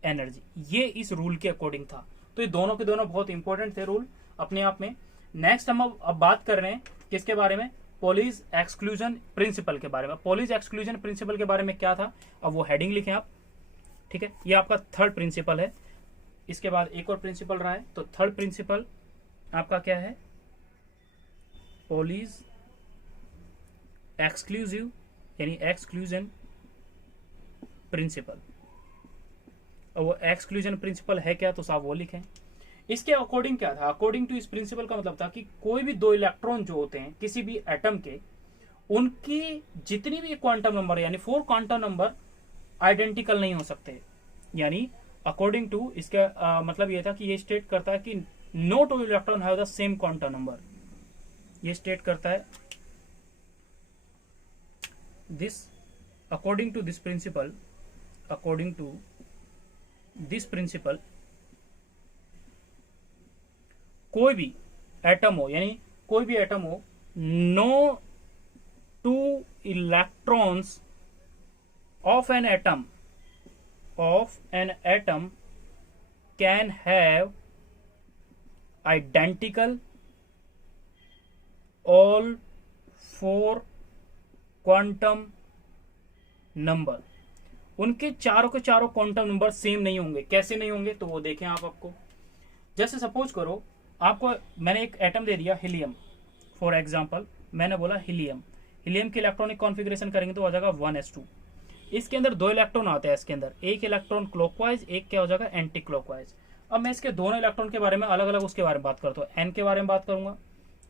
energy. ये इस रूल के अकॉर्डिंग था। तो ये दोनों के दोनों बहुत इंपॉर्टेंट थे रूल अपने आप में। नेक्स्ट हम अब बात कर रहे हैं किसके बारे में, पॉलीज एक्सक्लूजन प्रिंसिपल के बारे में। पॉलीज एक्सक्लूजन प्रिंसिपल के बारे में क्या था, अब वो हेडिंग लिखें आप। ठीक है, ये आपका थर्ड प्रिंसिपल है। इसके बाद एक और प्रिंसिपल रहा है, तो थर्ड प्रिंसिपल आपका क्या है, पॉलीज एक्सक्लूसिव यानी एक्सक्लूजन प्रिंसिपल। और वो एक्सक्लूजन प्रिंसिपल है क्या, तो साहब वो लिखें। इसके अकॉर्डिंग क्या था, अकॉर्डिंग टू इस प्रिंसिपल का मतलब था कि कोई भी दो इलेक्ट्रॉन जो होते हैं किसी भी एटम के, उनकी जितनी भी क्वांटम नंबर यानी 4 क्वांटम नंबर आइडेंटिकल नहीं हो सकते। यानी अकॉर्डिंग टू इसका मतलब ये था कि ये स्टेट करता है कि no two electron have the same quantum number. ये स्टेट करता है this according to this principle, कोई भी एटम हो, यानी कोई भी एटम हो, no two electrons of an atom can have identical all 4 quantum number. उनके चारों के चारों क्वांटम नंबर सेम नहीं होंगे। कैसे नहीं होंगे, तो वो देखें आप। आपको जैसे सपोज करो, आपको मैंने एक एटम दे दिया हीलियम, फॉर एग्जांपल मैंने बोला हीलियम की इलेक्ट्रॉनिक कॉन्फ़िगरेशन करेंगे तो आ जाएगा 1s2। इसके अंदर 2 इलेक्ट्रॉन आते हैं, इसके अंदर एक इलेक्ट्रॉन क्लॉकवाइज, एक क्या हो जाएगा एंटी क्लॉकवाइज। अब मैं इसके दोनों इलेक्ट्रॉन के बारे में अलग अलग उसके बारे में बात करता हूँ। एन के बारे में बात करूंगा,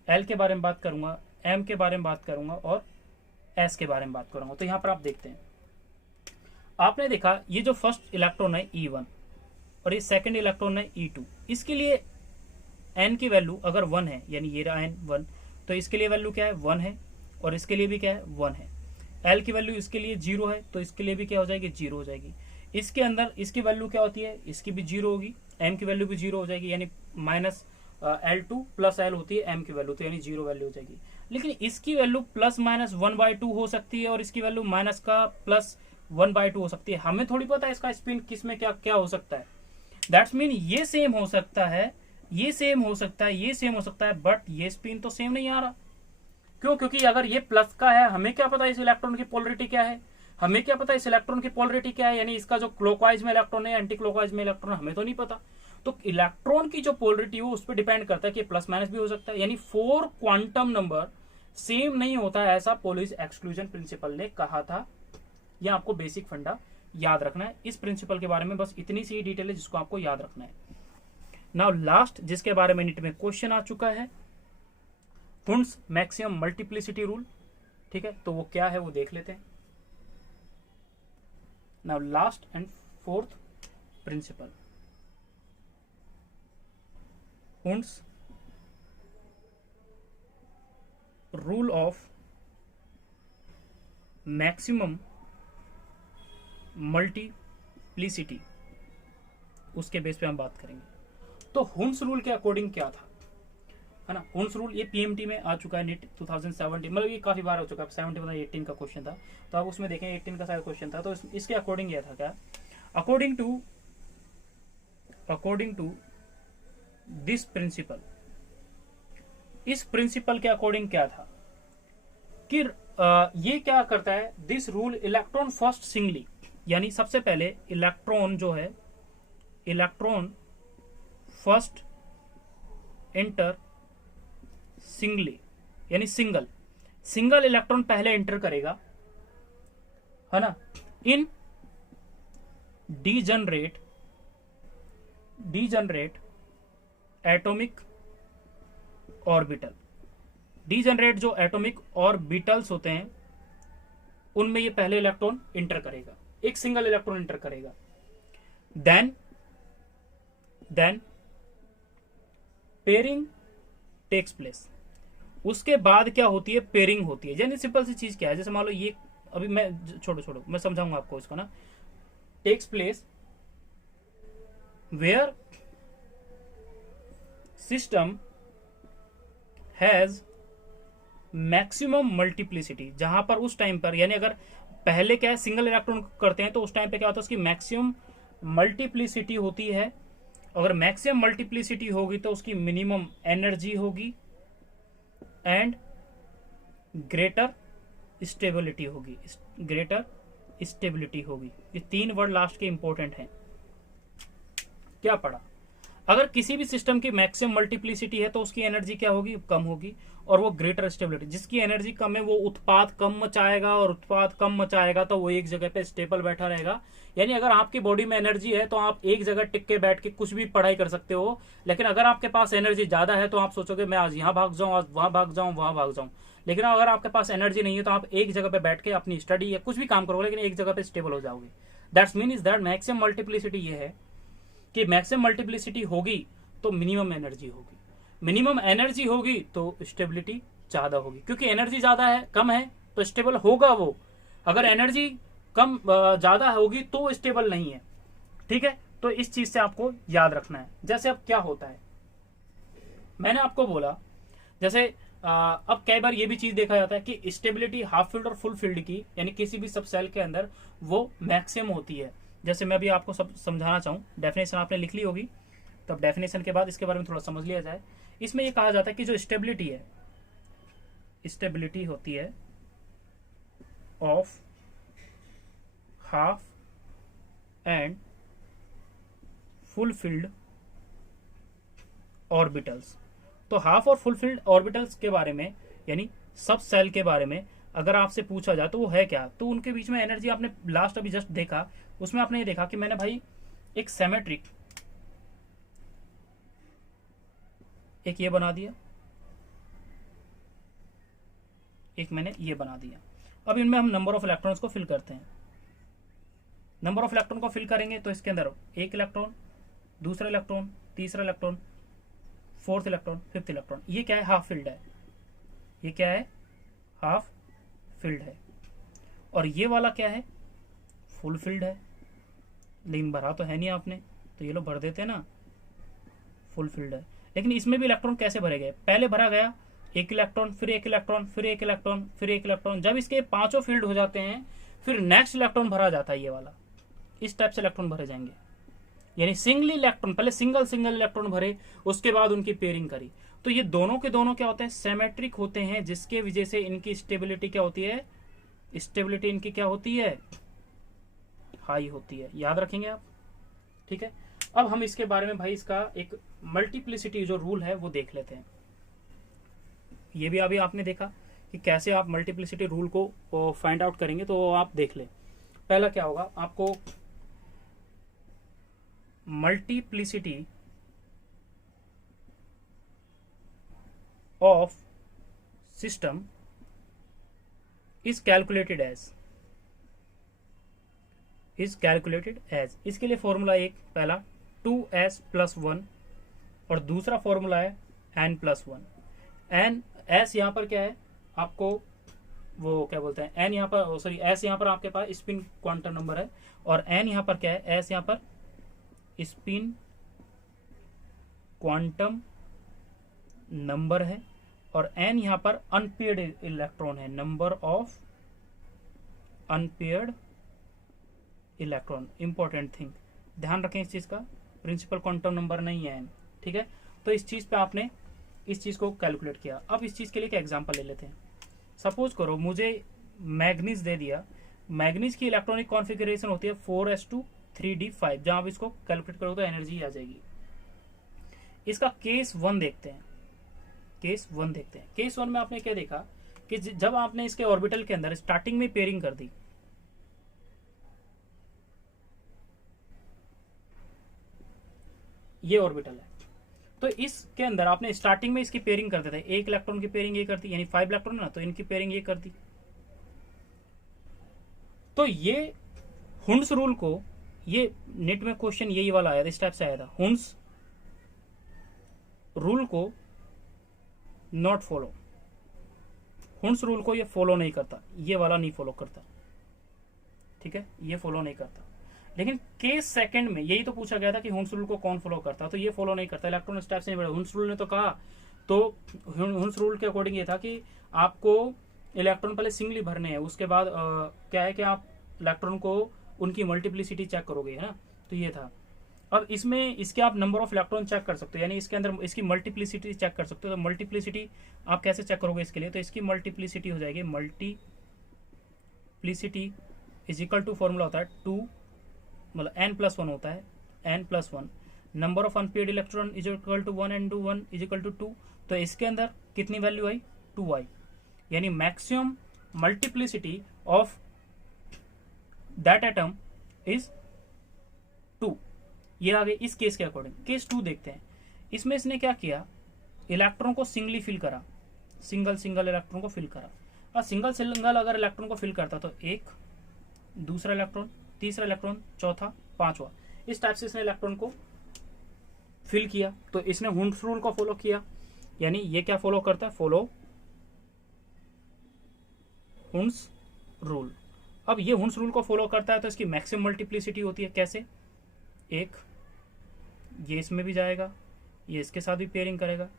एल के बारे में बात करूंगा, एम के बारे में बात करूंगा और एस के बारे में बात करूंगा। तो यहां पर आप देखते हैं, आपने देखा ये जो फर्स्ट इलेक्ट्रॉन है E1 और ये सेकंड इलेक्ट्रॉन है E2। इसके लिए n की वैल्यू अगर 1 है, यानी ये रहा n 1, तो इसके लिए वैल्यू क्या है 1 है और इसके लिए भी क्या है 1 है। एल की वैल्यू इसके लिए 0 है तो इसके लिए भी क्या हो जाएगी, 0 हो जाएगी। इसके अंदर इसकी वैल्यू क्या होती है, इसकी भी 0 होगी, एम की वैल्यू भी 0 हो जाएगी, यानी माइनस L2 प्लस एल होती है एम की वैल्यू, तो यानी 0 वैल्यू हो जाएगी। लेकिन इसकी वैल्यू प्लस माइनस 1/2 हो सकती है और इसकी वैल्यू माइनस का प्लस 1/2 हो सकती है। हमें थोड़ी पता है इसका स्पिन किस में क्या क्या हो सकता है। दैट्स मीन ये सेम हो सकता है, ये सेम हो सकता है, ये सेम हो सकता है, बट ये स्पिन तो सेम नहीं आ रहा। क्यों? क्योंकि अगर ये प्लस का है, हमें क्या पता इस इलेक्ट्रॉन की पोलरिटी क्या है, हमें क्या पता इस इलेक्ट्रॉन की पोलरिटी क्या है, यानी इसका जो क्लॉकवाइज में इलेक्ट्रॉन है एंटी क्लॉकवाइज में इलेक्ट्रॉन, हमें तो नहीं पता। तो इलेक्ट्रॉन की जो पोलरिटी है उस पर डिपेंड करता है कि प्लस माइनस भी हो सकता है, यानी 4 क्वांटम नंबर सेम नहीं होता है, ऐसा पोलिस एक्सक्लूजन प्रिंसिपल ने कहा था। यह आपको बेसिक फंडा याद रखना है। इस प्रिंसिपल के बारे में बस इतनी सी डिटेल है जिसको आपको याद रखना है। नाउ लास्ट जिसके बारे में नीट में क्वेश्चन आ चुका है, हुंड्स मैक्सिमम मल्टीप्लिसिटी रूल। ठीक है, तो वो क्या है वो देख लेते हैं। Now last and fourth principle, Hund's rule of maximum multiplicity, उसके बेस पे हम बात करेंगे। तो हुंड्स रूल के अकॉर्डिंग क्या था, है ना। हुंड्स रूल ये पीएमटी में आ चुका है नीट 2017, मतलब ये काफी बार हो चुका है। 17 मतलब 18 का क्वेश्चन था, तो आप उसमें देखें 18 का शायद क्वेश्चन था। तो इसके अकॉर्डिंग यह था क्या, अकॉर्डिंग टू दिस प्रिंसिपल, इस प्रिंसिपल के अकॉर्डिंग क्या था कि ये क्या करता है, this rule electron first singly, यानी सबसे पहले इलेक्ट्रॉन जो है, इलेक्ट्रॉन फर्स्ट एंटर सिंगली, यानी सिंगल इलेक्ट्रॉन पहले एंटर करेगा, है ना, in degenerate atomic orbital. Degenerate जो एटॉमिक ऑर्बिटल्स होते हैं उनमें ये पहले इलेक्ट्रॉन इंटर करेगा, एक सिंगल इलेक्ट्रॉन इंटर करेगा। Then pairing takes place. उसके बाद क्या होती है, पेयरिंग होती है। यानी सिंपल सी चीज क्या है, जैसे मान लो ये अभी मैं छोड़ो मैं समझाऊंगा आपको इसको ना। Takes place where system has maximum multiplicity, जहां पर उस टाइम पर, यानी अगर पहले क्या है सिंगल इलेक्ट्रॉन करते हैं तो उस टाइम पे क्या होता है, उसकी मैक्सिमम मल्टीप्लिसिटी होती है। अगर मैक्सिमम मल्टीप्लिसिटी होगी तो उसकी मिनिमम एनर्जी होगी एंड ग्रेटर स्टेबिलिटी होगी, ग्रेटर स्टेबिलिटी होगी। ये 3 वर्ड लास्ट के इंपॉर्टेंट हैं। क्या पढ़ा, अगर किसी भी सिस्टम की मैक्सिमम मल्टीप्लिसिटी है तो उसकी एनर्जी क्या होगी, कम होगी, और वो ग्रेटर स्टेबिलिटी, जिसकी एनर्जी कम है वो उत्पाद कम मचाएगा, और उत्पाद कम मचाएगा तो वो एक जगह पे स्टेबल बैठा रहेगा। यानी अगर आपकी बॉडी में एनर्जी है तो आप एक जगह टिक के बैठ के कुछ भी पढ़ाई कर सकते हो, लेकिन अगर आपके पास एनर्जी ज्यादा है तो आप सोचोगे मैं आज यहाँ भाग जाऊं, आज वहां भाग जाऊं, वहां भाग जाऊं। लेकिन अगर आपके पास एनर्जी नहीं है तो आप एक जगह पे बैठ के अपनी स्टडी या कुछ भी काम करोगे, लेकिन एक जगह पे स्टेबल हो जाओगे। That's mean is that maximum multiplicity ये है कि मैक्सिमम मल्टीप्लिसिटी होगी तो मिनिमम एनर्जी होगी, मिनिमम एनर्जी होगी तो स्टेबिलिटी ज्यादा होगी। क्योंकि एनर्जी ज्यादा है, कम है तो स्टेबल होगा वो, अगर एनर्जी कम ज्यादा होगी तो स्टेबल नहीं है। ठीक है, तो इस चीज से आपको याद रखना है। जैसे अब क्या होता है, मैंने आपको बोला जैसे अब कई बार ये भी चीज देखा जाता है कि स्टेबिलिटी हाफ फील्ड और फुल फील्ड की, यानी किसी भी सब सेल के अंदर वो मैक्सिमम होती है। जैसे मैं भी आपको सब समझाना चाहूँ, डेफिनेशन आपने लिख ली होगी, तब डेफिनेशन के बाद इसके बारे में थोड़ा समझ लिया जाए। इसमें ये कहा जाता है कि जो स्टेबिलिटी है, स्टेबिलिटी होती है of half and full field orbitals. तो हाफ और फुल फील्ड ऑर्बिटल्स के बारे में, यानी सब सेल के बारे में अगर आपसे पूछा जाए तो वो है क्या, तो उनके बीच में एनर्जी आपने लास्ट अभी जस्ट देखा, उसमें आपने ये देखा कि मैंने भाई एक सिमेट्रिक, एक ये बना दिया, एक मैंने ये बना दिया। अब इनमें हम नंबर ऑफ इलेक्ट्रॉन्स को फिल करते हैं। नंबर ऑफ इलेक्ट्रॉन को फिल करेंगे तो इसके अंदर एक इलेक्ट्रॉन, दूसरा इलेक्ट्रॉन, तीसरा electron, fourth electron, fifth electron. ये क्या है, हाफ फील्ड है। ये क्या है, हाफ फील्ड है। और ये वाला क्या है, फुलफिल्ड है, लेकिन भरा तो है नहीं आपने, तो ये लोग भर देते हैं ना, फुलफिल्ड है। लेकिन इसमें भी इलेक्ट्रॉन कैसे भरे गए, पहले भरा गया एक इलेक्ट्रॉन, फिर एक इलेक्ट्रॉन, फिर एक इलेक्ट्रॉन, फिर एक इलेक्ट्रॉन, जब इसके पांचों फील्ड हो जाते हैं फिर नेक्स्ट इलेक्ट्रॉन भरा जाता है, ये वाला। इस टाइप से इलेक्ट्रॉन भरे जाएंगे, यानी सिंगल इलेक्ट्रॉन, पहले सिंगल सिंगल इलेक्ट्रॉन भरे, उसके बाद उनकी पेयरिंग करी। तो ये दोनों के दोनों क्या होते हैं, सिमेट्रिक होते हैं, जिसके वजह से इनकी स्टेबिलिटी क्या होती है, स्टेबिलिटी इनकी क्या होती है, हाई होती है। याद रखेंगे आप, ठीक है। अब हम इसके बारे में भाई इसका एक मल्टीप्लिसिटी जो रूल है वो देख लेते हैं। ये भी अभी आपने देखा कि कैसे आप मल्टीप्लिसिटी रूल को फाइंड आउट करेंगे, तो आप देख लें। पहला क्या होगा, आपको multiplicity of system is calculated as, इसके लिए फॉर्मूला एक, पहला 2s+1 और दूसरा फॉर्मूला है n+1। n s यहाँ पर क्या है, आपको वो क्या बोलते हैं, n यहाँ पर, सॉरी s यहाँ पर आपके पास स्पिन क्वांटम नंबर है, और n यहाँ पर क्या है, s यहाँ पर स्पिन क्वांटम नंबर है, और n यहाँ पर अनपेयर्ड इलेक्ट्रॉन है, number of unpaired electron. Important thing, ध्यान रखें इस चीज का, प्रिंसिपल क्वांटम नंबर नहीं है n, ठीक है। तो इस चीज पे आपने इस चीज को कैलकुलेट किया। अब इस चीज के लिए क्या एग्जांपल ले लेते हैं। सपोज करो मुझे मैग्नीज दे दिया, मैग्नीज की इलेक्ट्रॉनिक कॉन्फ़िगरेशन होती है 4s2 3d5, जहां आप इसको कैलकुलेट करो तो एनर्जी आ जाएगी। इसका केस 1 देखते हैं, केस 1 देखते हैं। केस 1 में आपने क्या देखा कि जब आपने इसके ऑर्बिटल के अंदर स्टार्टिंग में पेयरिंग कर दी, ये ऑर्बिटल है, तो इसके अंदर आपने स्टार्टिंग में इसकी पेयरिंग कर देते, एक इलेक्ट्रॉन की पेयरिंग ये करती, यानी 5 इलेक्ट्रॉन ना, तो इनकी पेयरिंग ये कर दी। तो ये हुंस रूल को, ये नेट में क्वेश्चन यही वाला आया था, इस टाइप से आया था, हुंस रूल को नॉट फॉलो, हुंस रूल को ये फॉलो नहीं करता, ये वाला नहीं फॉलो करता, ठीक है, ये फॉलो नहीं करता। लेकिन केस सेकंड में यही तो पूछा गया था कि हुंस रूल को कौन फॉलो करता, तो ये फॉलो नहीं करता, इलेक्ट्रॉन इस टाइप से नहीं बढ़ा। हुंस रूल ने तो कहा, तो हुंस रूल के अकॉर्डिंग ये था कि आपको इलेक्ट्रॉन पहले सिंगली भरने हैं, उसके बाद क्या है कि आप इलेक्ट्रॉन को उनकी मल्टीप्लिसिटी चेक करोगे, है ना, तो ये था। अब इसमें इसके आप नंबर ऑफ इलेक्ट्रॉन चेक कर सकते हो, यानी इसके अंदर इसकी मल्टीप्लिसिटी चेक कर सकते हो। तो मल्टीप्लिसिटी आप कैसे चेक करोगे इसके लिए, तो इसकी मल्टीप्लिसिटी हो जाएगी, multiplicity is equal to, formula होता है 2, मतलब n+1 होता है, n+1, number of unpaired electron is equal to 1 × 1 is equal to 2। तो इसके अंदर कितनी वैल्यू आई, 2 आई, यानी maximum multiplicity of that atom is 2। ये आ गई इस केस के अकॉर्डिंग। केस 2 देखते हैं, इसमें इसने क्या किया, इलेक्ट्रॉन को सिंगली फिल करा, सिंगल सिंगल इलेक्ट्रॉन को फिल करा। और सिंगल सिंगल अगर इलेक्ट्रॉन को फिल करता तो एक, दूसरा इलेक्ट्रॉन, तीसरा इलेक्ट्रॉन, चौथा, पांचवा, इस टाइप से इसने इलेक्ट्रॉन को फिल किया। तो इसने हुंस रूल को फॉलो किया, यानी ये क्या फॉलो करता है, फॉलो हुंस रूल। अब ये हुंस रूल को फॉलो करता है तो इसकी मैक्सिमम मल्टीप्लिसिटी होती है, कैसे, एक, ये इसमें भी जाएगा, ये इसके साथ भी पेयरिंग करेगा,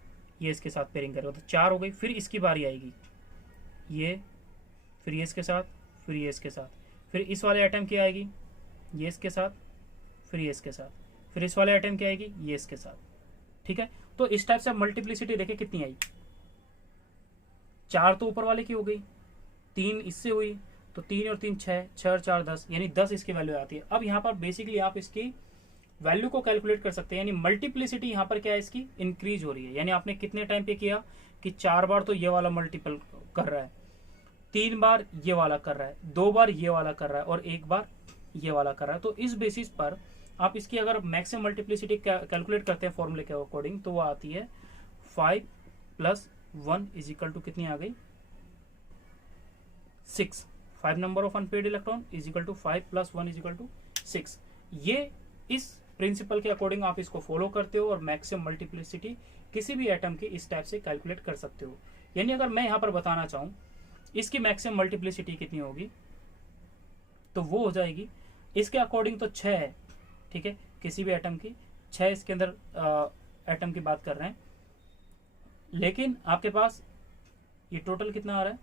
ये इसके साथ पेयरिंग करेगा, तो 4 हो गई। फिर इसकी बारी आएगी, ये, फिर ये इसके साथ, फिर ये इसके साथ, फिर इस वाले आइटम की आएगी, ये इसके साथ, फिर ये इसके साथ, फिर इस वाले आइटम की आएगी, ये इसके साथ, ठीक है। तो इस टाइप से मल्टीप्लिसिटी देखे कितनी आई, 4 तो ऊपर वाले की हो गई, 3 इससे हुई, तो 3 और 3 6, 6 और 4 10, यानी 10 इसकी वैल्यू आती है। अब यहाँ पर बेसिकली आप इसकी वैल्यू को कैलकुलेट कर सकते हैं, यानी मल्टीप्लिसिटी यहाँ पर क्या है, इसकी इंक्रीज हो रही है। यानी आपने कितने टाइम पे किया कि 4 बार तो ये वाला मल्टीपल कर रहा है, 3 बार ये वाला कर रहा है, 2 बार ये वाला कर रहा है, और 1 बार ये वाला कर रहा है। तो इस बेसिस पर आप इसकी अगर मैक्सिमम मल्टीप्लिसिटी कैलकुलेट करते हैं फॉर्मूले के अकॉर्डिंग, तो वो आती है 5 + 1 इज इक्वल टू कितनी आ गई, 6। 5 number of unpaired electron is equal to 5 + 1 is equal to 6। ये इस प्रिंसिपल के अकॉर्डिंग आप इसको फॉलो करते हो और मैक्सिमम मल्टीप्लिसिटी किसी भी एटम की इस टाइप से कैलकुलेट कर सकते हो। यानी अगर मैं यहाँ पर बताना चाहूँ इसकी मैक्सिमम मल्टीप्लिसिटी कितनी होगी, तो वो हो जाएगी। इसके अकॉर्डिंग तो 6 है, ठीक है, किसी भी एटम की 6 इसके अंदर एटम की बात कर रहे हैं, लेकिन आपके पास ये टोटल कितना आ रहा है,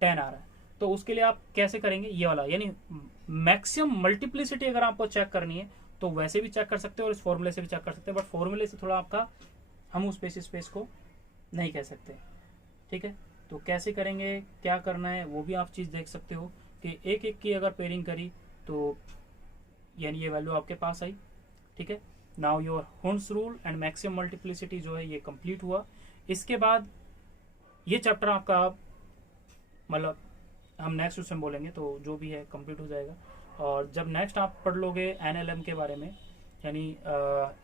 10 आ रहा है। तो उसके लिए आप कैसे करेंगे, ये वाला यानी मैक्सिमम मल्टीप्लिसिटी अगर आपको चेक करनी है तो वैसे भी चेक कर सकते हो और इस फॉर्मूले से भी चेक कर सकते हैं, बट फॉर्मूले से थोड़ा आपका हम उस स्पेस को नहीं कह सकते, ठीक है। तो कैसे करेंगे, क्या करना है, वो भी आप चीज़ देख सकते हो कि एक एक की अगर पेयरिंग करी तो यानी ये वैल्यू आपके पास आई, ठीक है। Now your हुंस rule and maximum multiplicity जो है ये कंप्लीट हुआ। इसके बाद ये चैप्टर आपका मतलब हम नेक्स्ट उसमें बोलेंगे तो जो भी है कंप्लीट हो जाएगा। और जब नेक्स्ट आप पढ़ लोगे एनएलएम के बारे में, यानी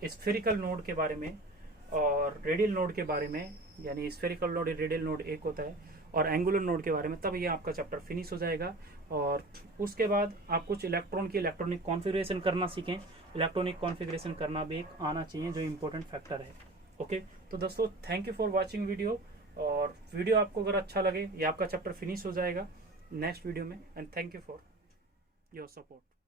स्फेरिकल नोड के बारे में और रेडियल नोड के बारे में, यानी स्फेरिकल नोड रेडियल नोड एक होता है, और एंगुलर नोड के बारे में, तब ये आपका चैप्टर फिनिश हो जाएगा। और उसके बाद आप कुछ इलेक्ट्रॉन की इलेक्ट्रॉनिक कॉन्फ़िगरेशन करना सीखें। इलेक्ट्रॉनिक कॉन्फ़िगरेशन करना भी एक आना चाहिए जो इम्पोर्टेंट फैक्टर है। ओके, तो दोस्तों thank you for watching video, और वीडियो आपको अगर अच्छा लगे, ये आपका चैप्टर फिनिश हो जाएगा नेक्स्ट वीडियो में। And thank you for your support.